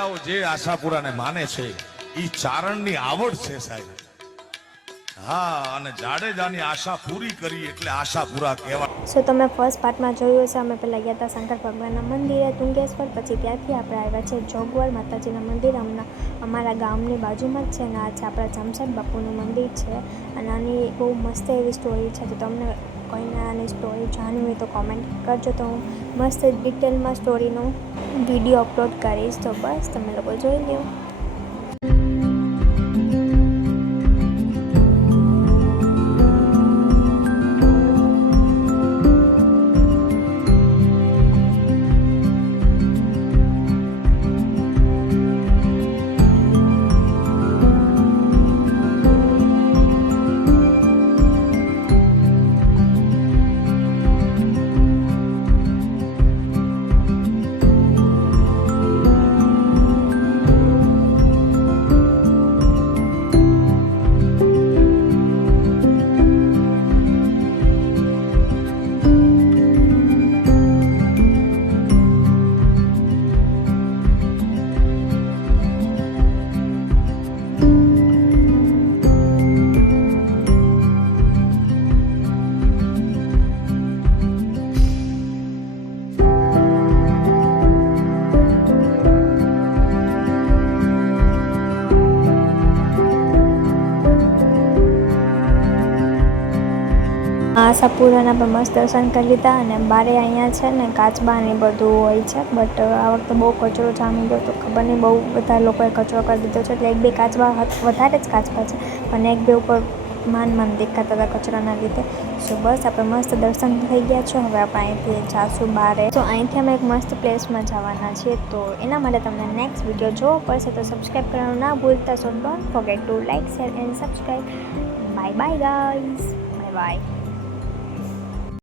રાજાઓ જે આશાપુરાને માને છે એ ચારણની આવડ છે સાહેબ. હા, અને જાડેજાની આશા પૂરી કરી એટલે આશાપુરા કહેવાય. સો તમે ફર્સ્ટ પાર્ટમાં જોયું હશે, અમે પહેલાં ગયા હતા શંકર ભગવાનના મંદિરે તુંગેશ્વર, પછી ત્યાંથી આપણે આવ્યા છે જોગવર માતાજીના મંદિર. હમણાં અમારા ગામની બાજુમાં જ છે ને આ છે આપણા જામશેદ બાપુનું મંદિર છે. અને આની બહુ મસ્ત એવી સ્ટોરી છે. તો તમને કોઈને આની સ્ટોરી જાણવી હોય તો કોમેન્ટ કરજો, તો હું મસ્ત ડિટેલમાં સ્ટોરીનો વિડીયો અપલોડ કરીશ. તો બસ તમે લોકો જોઈ લો. આશાપુરાના પણ મસ્ત દર્શન કરી લીધા. અને બારે અહીંયા છે ને કાચબા ને બધું હોય છે, બટ આ વખતે બહુ કચરો જામી ગયો તો ખબર નહીં, બહુ બધા લોકોએ કચરો કરી દીધો છે. એટલે એક બે કાચબા વધારે જ કાચબા છે, પણ એક બે ઉપર માન દેખાતા હતા કચરાના લીધે. સો બસ આપણે મસ્ત દર્શન થઈ ગયા છે. હવે આપણે અહીંથી જાશું બારે. તો અહીંથી અમે એક મસ્ત પ્લેસમાં જવાના છીએ, તો એના માટે તમને નેક્સ્ટ વિડીયો જોવો પડશે. તો સબસ્ક્રાઈબ કરવાનું ના ભૂલતા. સો don't forget two like, share and subscribe. Bye bye guys, bye bye.